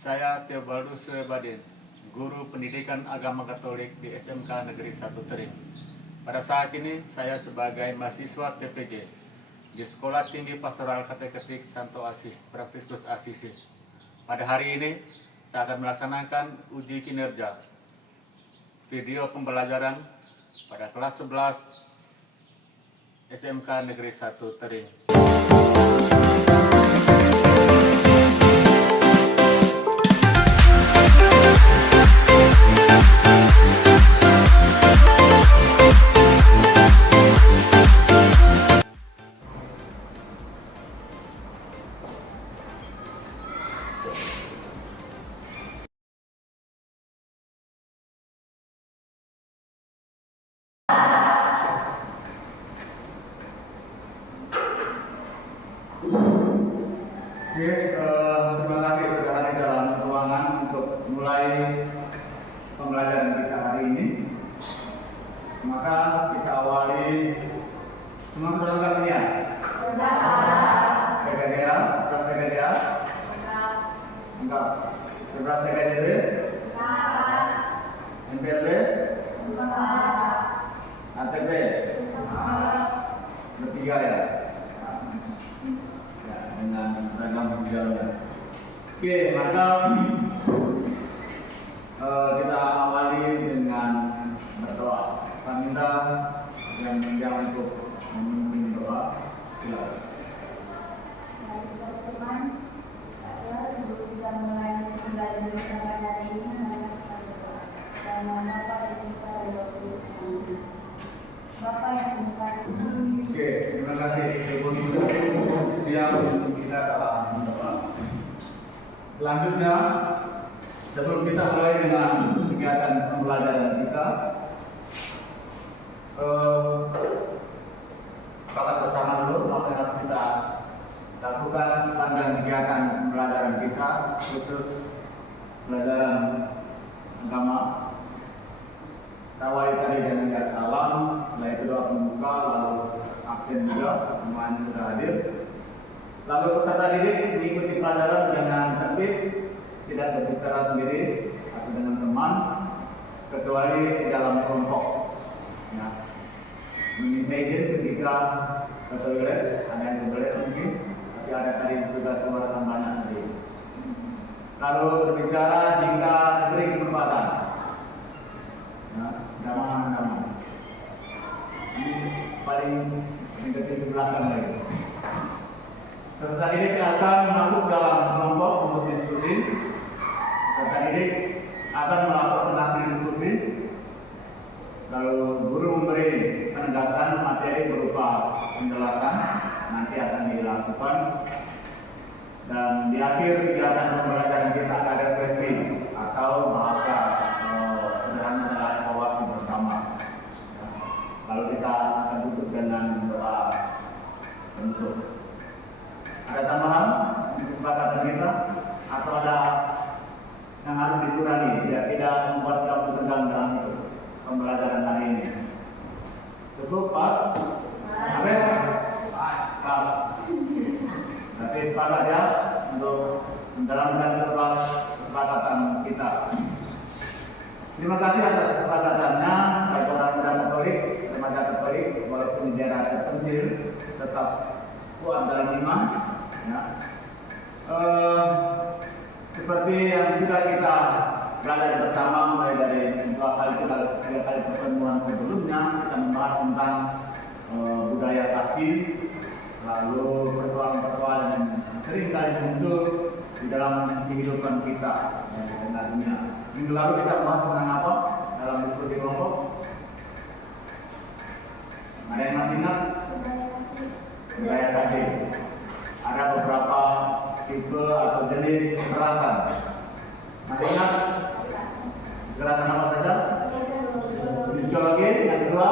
Saya Theobaldus Badin, Guru Pendidikan Agama Katolik di SMK Negeri 1 Tering. Pada saat ini saya sebagai mahasiswa TPJ di Sekolah Tinggi Pastoral Kateketik Santo Asis Fransiskus Assisi. Pada hari ini saya akan melaksanakan uji kinerja video pembelajaran pada kelas 11 SMK Negeri 1 Tering. Terima kasih sudah hadir dalam ruangan untuk mulai pembelajaran kita hari ini. Maka kita awali semua perlengkapan ya. PKDA, surat PKDA. Enggak. Surat PKDB. NPLB. ATP. Bertiga ya. Dengan ragam gejalanya. Oke, maka kita awali dengan berdoa. Kita minta yang menjawab untuk memimpin doa. Silakan. Teman, sebelum kita mulai pembelajaran kita hari ini, dan nama Bapak kita Bapak yang terkasih. Oke, terima kasih. Siap kita telah mendoa. Selanjutnya, sebelum kita mulai dengan kegiatan pembelajaran kita, sepakat bersama dulu apa yang harus kita lakukan sepanjang kegiatan pembelajaran kita, khusus pelajaran agama. Tawai tadi dengan lihat alam, setelah itu doa pembuka, lalu absen juga, semuanya sudah hadir. Lalu peserta didik mengikuti pelajaran dengan tertib, tidak berbicara sendiri atau dengan teman, kecuali di dalam kelompok. Ya. Meminta izin ketika ke toilet, ada yang ke toilet mungkin, tapi ada tadi juga keluar banyak tadi. Lalu berbicara jika diberi kesempatan. Ya, damai. Ini paling negatif di belakang lagi. Peserta didik akan masuk dalam kelompok untuk diskusi. Peserta didik akan melaporkan hasil diskusi. Lalu guru memberi penegasan materi berupa penjelasan, nanti akan dilakukan. Dan di akhir kegiatan pembelajaran kita ada refleksi atau bahasa sederhana adalah evaluasi bersama. Lalu kita akan tutup dengan doa penutup. Ada tambahan di kesepakatan kita atau ada yang harus dikurangi biar tidak membuat kamu tegang dalam itu pembelajaran hari ini? Cukup pas? Sampai? Pas. Tapi sepakat ya untuk menjalankan kesepakatan kita. Terima kasih atas kesepakatannya, baik orang muda Katolik, remaja Katolik, walaupun di daerah terpencil tetap kuat dalam iman. Ya. Seperti yang sudah kita belajar bersama mulai dari 3 kali pertemuan sebelumnya, kita membahas tentang budaya kasih, lalu persoalan-persoalan yang sering kali muncul di dalam kehidupan kita di tengah dunia. Minggu lalu kita bahas tentang apa dalam diskusi kelompok? Ada yang masih ingat? Budaya kasih. Ada beberapa tipe atau jenis kekerasan. Masih ingat? Kekerasan apa saja? Psikologi. Yang kedua?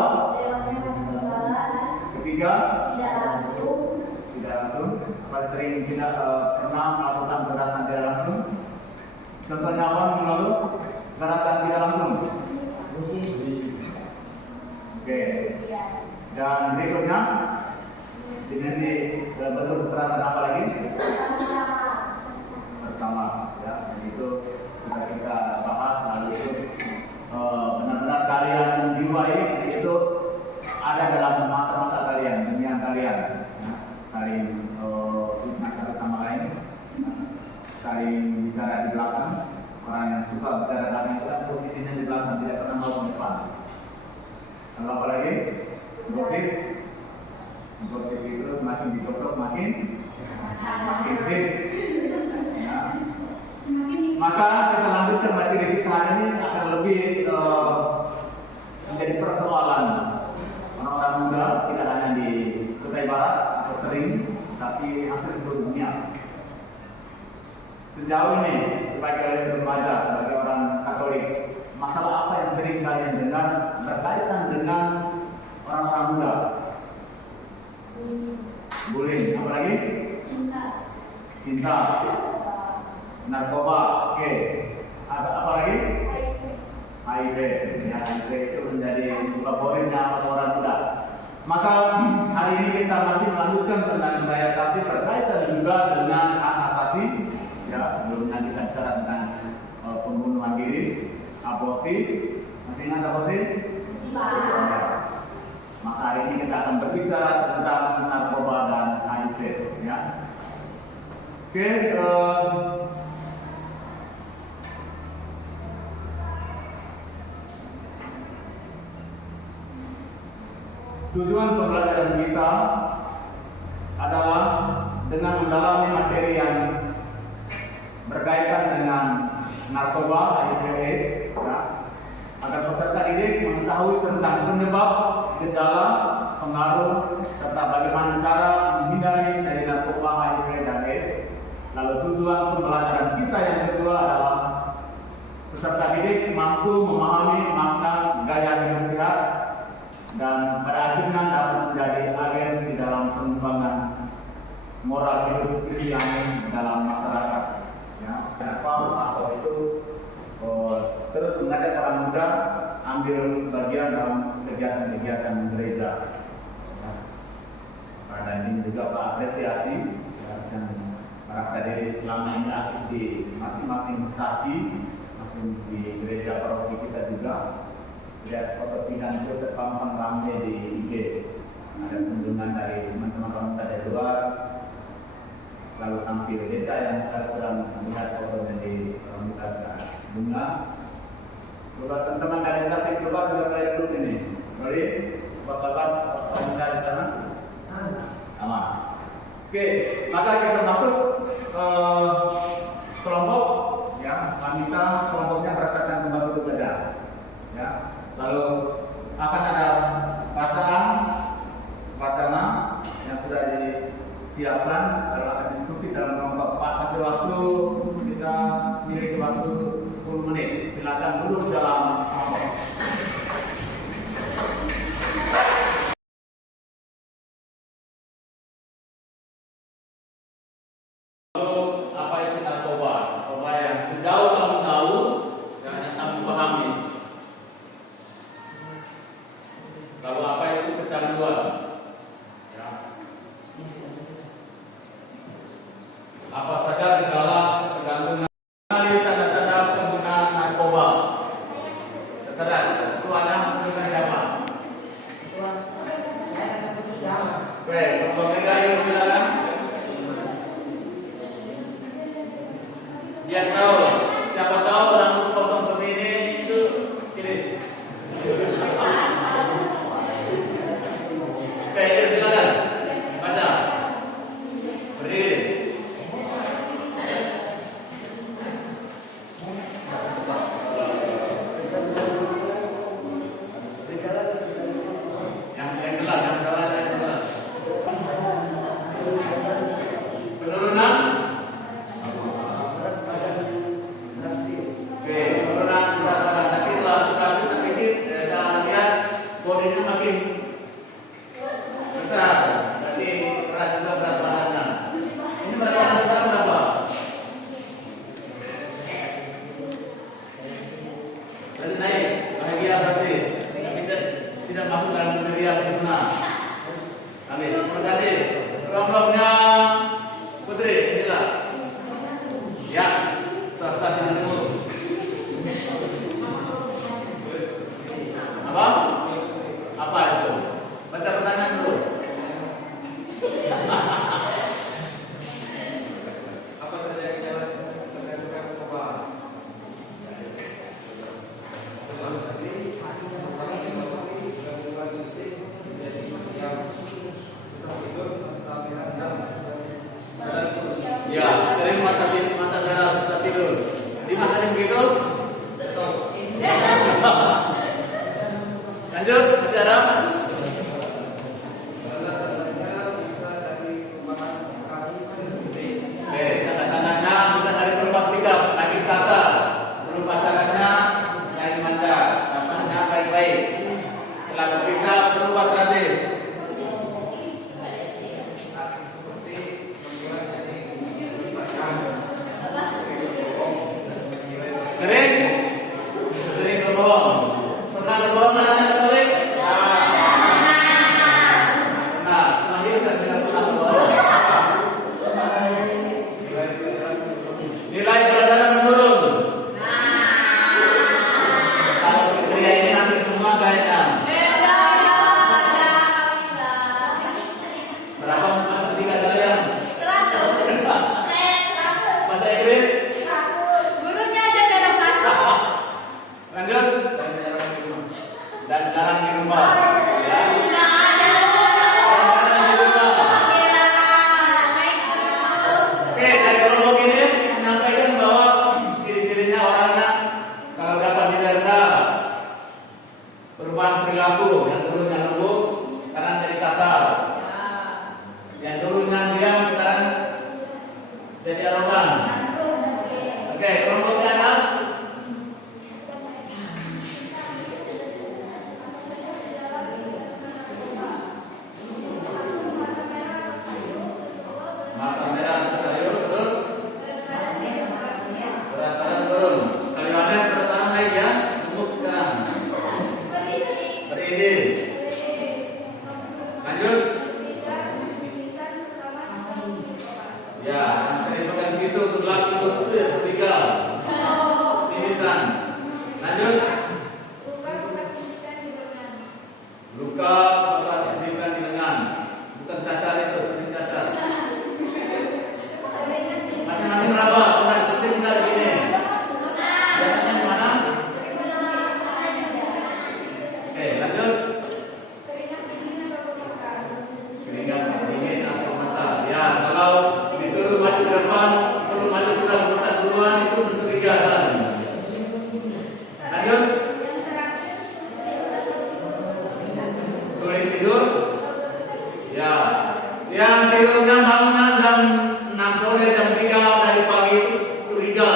Ketiga? Tidak langsung. Apa sering tidak pernah melakukan kekerasan tidak langsung? Contohnya apa minggu lalu? Kekerasan tidak langsung. Oke. Dan berikutnya dimensi bentuk kekerasan apa lagi? Bersama, ya. Itu Lalu apa lagi? Gosip. Gosip itu semakin digosok makin sip. Ya. Maka kita lanjutkan materi kita hari ini akan lebih menjadi persoalan orang-orang muda tidak hanya di Kutai Barat atau sering, tapi hampir seluruh dunia. Sejauh ini sebagai remaja, sebagai orang Katolik, masalah apa yang sering kalian dengar berkaitan dengan orang-orang muda? Bullying, apa lagi? Cinta, narkoba, oke. Ada apa lagi? HIV. Ya, HIV itu menjadi favoritnya orang muda. Maka hari ini kita masih melanjutkan tentang budaya kasih berkaitan juga dengan hak asasi. Ya, sebelumnya kita bicara tentang pembunuhan diri, aborsi. Masih ingat aborsi? Ya. Maka hari ini kita akan berbicara tentang narkoba dan HIV. Ya. Oke. Tujuan pembelajaran kita adalah dengan mendalami materi yang berkaitan dengan narkoba, HIV/AIDS, ya, agar peserta didik mengetahui tentang penyebab, gejala, pengaruh, serta bagaimana cara menghindari dari narkoba, HIV, dan AIDS. Lalu tujuan pembelajaran kita yang kedua adalah peserta didik mampu memahami makna gaya hidup sehat dan pada akhirnya dapat menjadi agen di dalam pengembangan moral hidup Kristiani dalam masyarakat. Ya, kenapa atau itu terus mengajak orang muda ambil bagian dalam kegiatan-kegiatan gereja. Ya. Dan ini juga apresiasi ya, yang merasa diri selama ini aktif di masing-masing stasi, masing di gereja paroki kita juga. Lihat foto pilihan itu terpampang ramai di IG. Ada kunjungan dari teman-teman pemuda dari luar, lalu tampil desa yang kita sedang melihat foto dari pemuda bunga. Buat teman-teman dari stasi keluar juga mulai dulu ini. Boleh? Bapak-bapak pemuda di sana? Sama. Oke, maka kita masuk kelompok ya, wanita kelompoknya berdasarkan kembali itu beda. Ya. Lalu akan ada wacana yang sudah disiapkan, lalu akan diskusi dalam kelompok. Pak, kasih waktu kita miliki waktu 10 menit. Silakan duduk dalam kelompok. Lalu apa itu narkoba? Narkoba yang sejauh kamu tahu dan yang kamu pahami. Lalu apa itu kecanduan? Ya. Apa saja gejala ketergantungan? Kenali tanda-tanda penggunaan narkoba. Terserah, itu ada menggunakan siapa? Oke, pemegang yang silakan. Dia tahu, siapa tahu rambut potong begini itu kiris. Oke, silakan. Baca. Berdiri. Yang jelas, yang jelas. Penurunan. Oke, penurunan berat badan. Tapi setelah kasus sedikit, saya lihat bodinya makin besar. Berarti berat juga berat badannya. Ini berat badan besar berapa? Berarti naik, bahagia berarti. Tapi tidak masuk dalam kriteria penurunan. Amin. Terima kasih. Kelompoknya Putri, inilah. Ya, staf sini dulu. Apa? Apa itu? Baca pertanyaan dulu. Apa saja gejala ketergantungan narkoba? tidurnya bangunan jam 6 sore, jam 3 dari pagi itu curiga.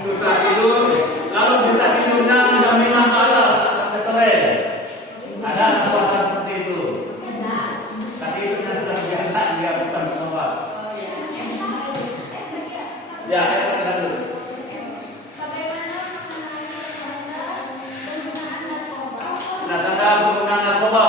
Susah tidur, lalu bisa tidurnya jam 5 ke atas sampai sore. Ada kekuatan seperti itu. Tapi itu sudah biasa, dia bukan semua. Ya, saya katakan dulu. Nah, tentang penggunaan narkoba.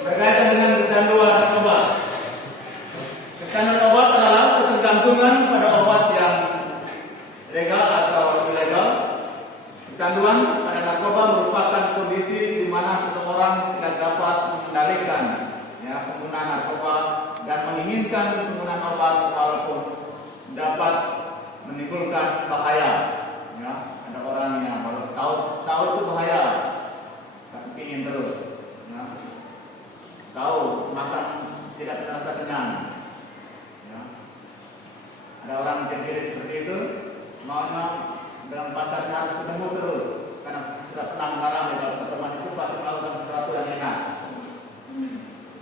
Berkaitan dengan kecanduan narkoba. Kecanduan obat adalah ketergantungan pada obat yang legal atau ilegal. Kecanduan pada narkoba merupakan kondisi di mana seseorang tidak dapat mengendalikan penggunaan narkoba dan menginginkan penggunaan obat walaupun dapat menimbulkan bahaya. Ada orang yang baru tahu itu bahaya, tapi ingin terus. Tahu makan tidak terasa kenyang. Ada orang ciri seperti itu, maunya dalam pasarnya harus ketemu terus karena sudah pernah mengarang dalam pertemuan itu pasti melakukan sesuatu yang enak.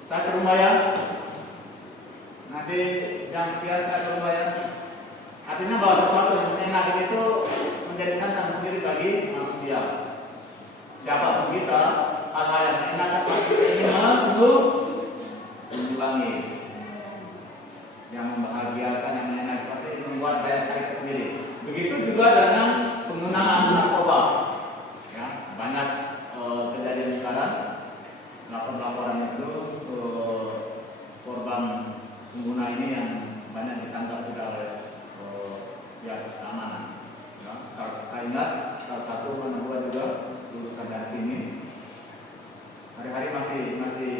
Saya ke rumah ya, nanti jam 3 saya ke rumah ya. Artinya bahwa sesuatu yang enak itu menjadikan tangan sendiri bagi manusia. Siapapun kita, hal-hal yang enak pasti ingin mengulangi. Yang membahagiakan, yang enak pasti membuat daya tarik sendiri. Begitu juga dengan penggunaan narkoba. Banyak kejadian sekarang, laporan itu korban pengguna ini yang banyak ditangkap sudah oleh pihak keamanan. Kalau kita ingat, salah satu penemuan juga lulusan dari sini. Hari-hari masih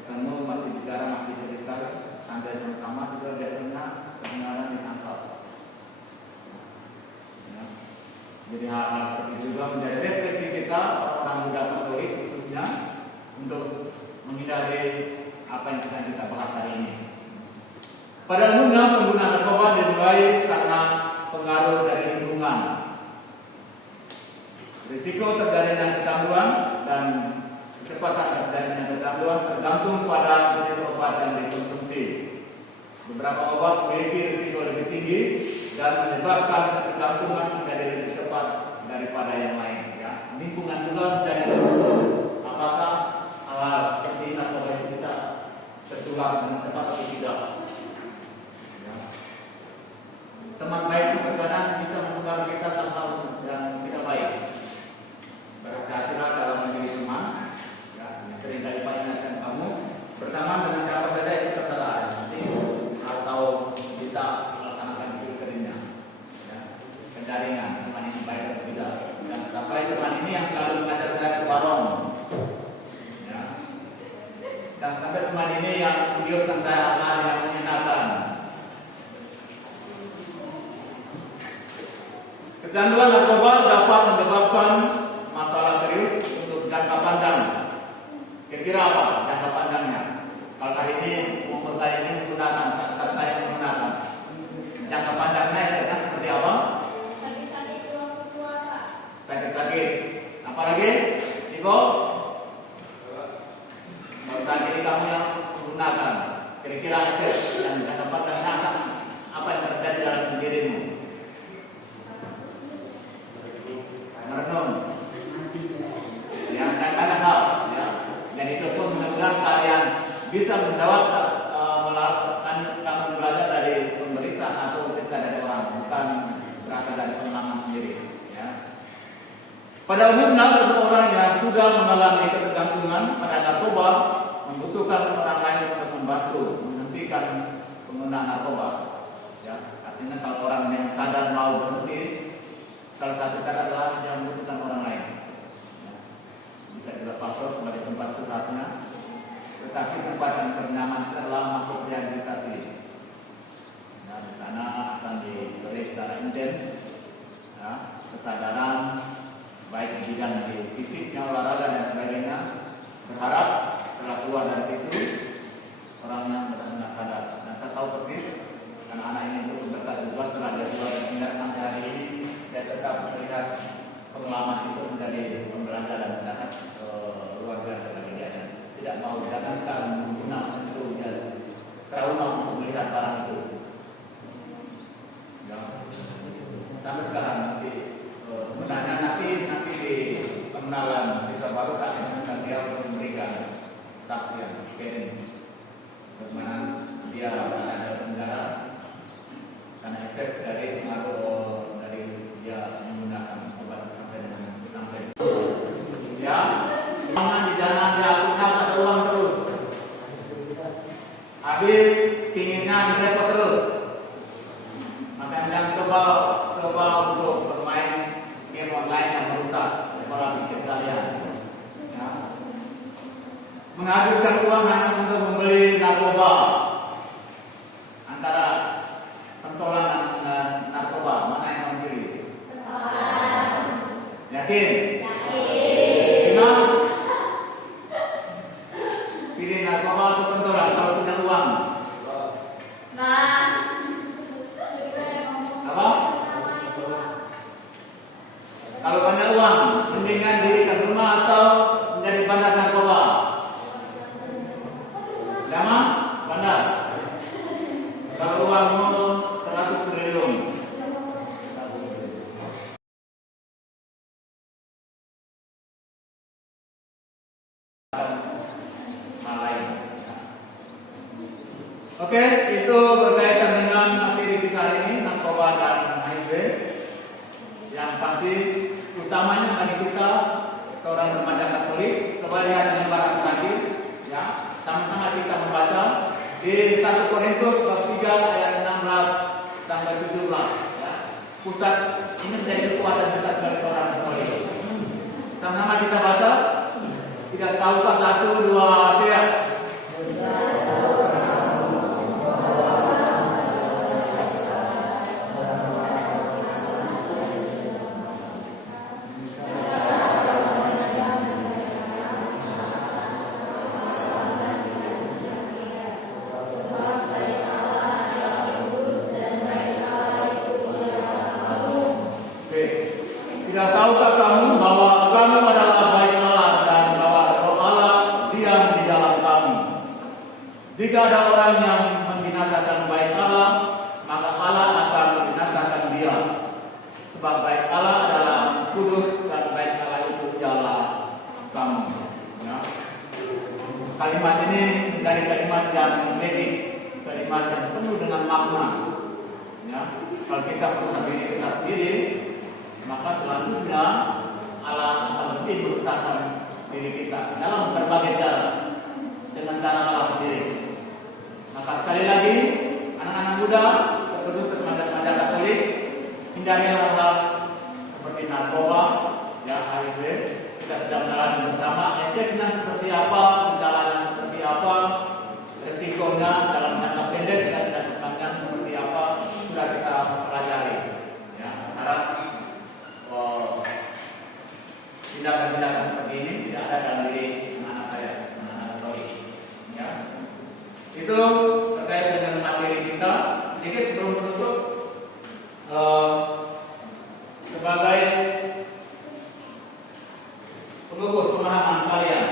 ketemu, masih bicara, masih cerita, santai sama-sama juga. Pada umumnya penggunaan narkoba dimulai karena pengaruh dari lingkungan. Risiko terjadinya kecanduan dan kecepatan terjadinya kecanduan tergantung pada jenis obat yang dikonsumsi. Beberapa obat memiliki risiko lebih tinggi dan menyebabkan ketergantungan menjadi lebih cepat daripada yang lain. Ya. Lingkungan juga menjadi penentu apakah hal seperti narkoba itu bisa tertular dengan cepat atau tidak. Ya. Teman baik itu terkadang bisa mempengaruhi kita hal yang tidak baik. Berhati-hatilah dalam memilih teman. Ya, sering kali Pak ingatkan kamu berteman dengan siapa saja itu terserah. Nanti atau bisa melaksanakan itu dirinya. Ya, penjaringan teman ini baik atau tidak. Dan sampai teman ini yang selalu mengajak saya ke warung. Ya. Dan sampai teman ini yang menunjukkan saya hal yang menyenangkan. Kecanduan narkoba dapat menyebabkan masalah serius untuk jangka panjang. Kira-kira apa jangka panjangnya? Kalau hari ini umur saya ini menggunakan, saat saya menggunakan, jangka panjangnya ya, seperti apa? Sakit-sakit itu waktu tua, Pak. Sakit-sakit. Apalagi? Ibu? Kalau saat ini kamu yang menggunakan, kira-kira itu yang jangka panjangnya apa yang terjadi dalam dirimu? Merenung. Yang kadang-kadang hal, ya. Dan itu pun mudah-mudahan kalian bisa menjawab melakukan kamu belajar dari pemberitaan atau cerita dari orang, bukan berasal dari pengalaman sendiri. Ya. Pada umumnya seseorang yang sudah mengalami ketergantungan pada narkoba membutuhkan orang lain untuk membantu menghentikan penggunaan narkoba. Ya. Artinya kalau orang yang sadar mau berhenti, salah satu cara adalah yang membutuhkan orang lain. Bisa juga pastor sebagai tempat curhatnya, tetapi tempat yang ternyaman adalah masuk rehabilitasi. Nah, di sana akan diberi secara intens, ya, kesadaran baik di bidang di fisiknya, olahraga dan sebagainya. Berharap setelah keluar dari situ orangnya benar-benar sadar. Dan saya tahu persis karena anak ini untuk berkat juga setelah dia keluar dan hingga sampai hari ini dia tetap melihat pengalaman itu menjadi pembelajaran sangat luar biasa bagi dia. Tidak mau jangankan menggunakan itu dia trauma untuk melihat barang itu. Ya. Sampai sekarang masih sebenarnya nanti di pengenalan siswa baru akan dia memberikan saksian sharing bagaimana dia ada penjara karena efek dari pengaruh dari dia menggunakan obat sampai ya, jangan dilakukan ada uang terus. Habis pinginnya di depo terus. Maka jangan coba untuk bermain game online yang merusak pola pikir kalian. Ya. Menghabiskan uang hanya untuk membeli narkoba. Antara pentolan dan narkoba, mana yang membeli? Yakin? Yakin. Pilih narkoba atau pentolan kalau punya uang? Apa? Kalau banyak uang, mendingan dirikan rumah atau menjadi bandar narkoba? Lama? Bandar? Kalau uangmu 100 triliun. Oke, itu berkaitan dengan materi kita hari ini, narkoba dan HIV. Yang pasti utamanya bagi kita seorang remaja Katolik, coba lihat dengan barang terakhir, ya, sama-sama kita membaca di 1 Korintus bab 3 ayat 16 sampai 17. Ya. Pusat ini menjadi kekuatan kita sebagai seorang Katolik. Sama-sama kita baca. Tidak tahukah 1, 2, 3. Jika ada orang yang membinasakan bait Allah, maka Allah akan membinasakan dia. Sebab bait Allah adalah kudus dan bait Allah itu ialah kamu. Ya. Kalimat ini dari kalimat yang medik, kalimat yang penuh dengan makna. Ya. Kalau kita berusaha diri kita sendiri, maka selanjutnya Allah akan lebih berusaha diri kita dalam berbagai cara, dengan cara Allah sendiri. Maka sekali lagi, anak-anak muda, terkhusus remaja-remaja Katolik, hindari hal-hal seperti narkoba, ya HIV. Kita sedang menjalani bersama, efeknya seperti apa, penjalanan seperti apa, resikonya dalam jangka pendek dan jangka panjang seperti apa, sudah kita pelajari. Ya, harap tindakan-tindakan seperti ini tidak ada dalam diri anak-anak saya, anak-anak Katolik. Ya. Itu terkait dengan materi kita. Jadi sebelum menutup, sebagai pengukur pemahaman kalian,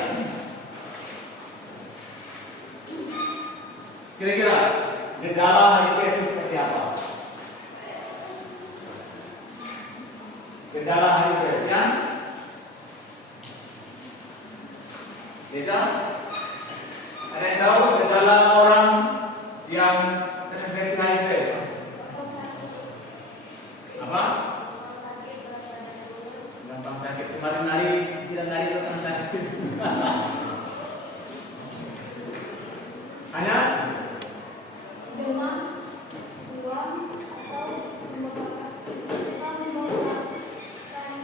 kira-kira gejala HIV itu seperti apa? Gejala HIV yang beda. Ada yang tahu gejala orang yang terinfeksi HIV? Apa? Gampang sakit. Kemarin nari, tidak nari itu kan sakit. Hanya demam, ruam, atau menyebabkan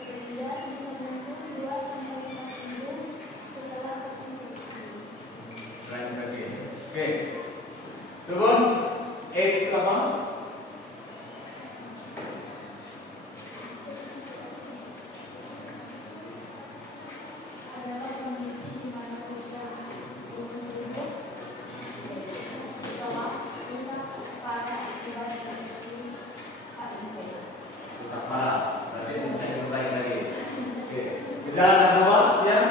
kerja bisa menyentuh 2-5 minggu setelah terinfeksi. Oke. Turun. Itu apa? adalah kondisi di mana seseorang hidup setelah rusak pada akibat terinfeksi HIV. Rusak parah. Berarti bisa diperbaiki lagi. Oke. Gejala kedua yang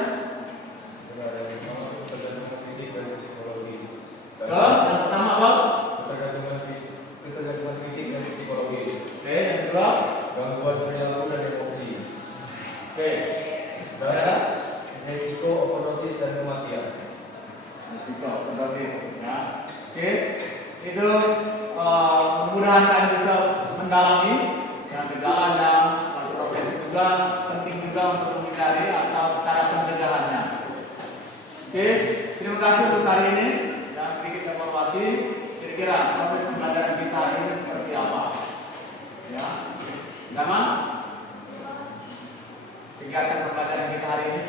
yang pertama apa? Ketergantungan fisik dan psikologis. Oke, yang kedua. Gangguan perilaku dan emosi. Oke. Dan resiko overdosis dan kematian. Risiko overdosis. Ya. Oke. Itu mudah-mudahan kalian bisa mendalami dan gejalanya, proses juga penting juga untuk menghindari atau cara pencegahannya. Oke, terima kasih untuk hari ini. Dan sedikit evaluasi, kira-kira proses pembelajaran kita ini seperti apa? Ya, gampang? Kegiatan pembelajaran kita hari ini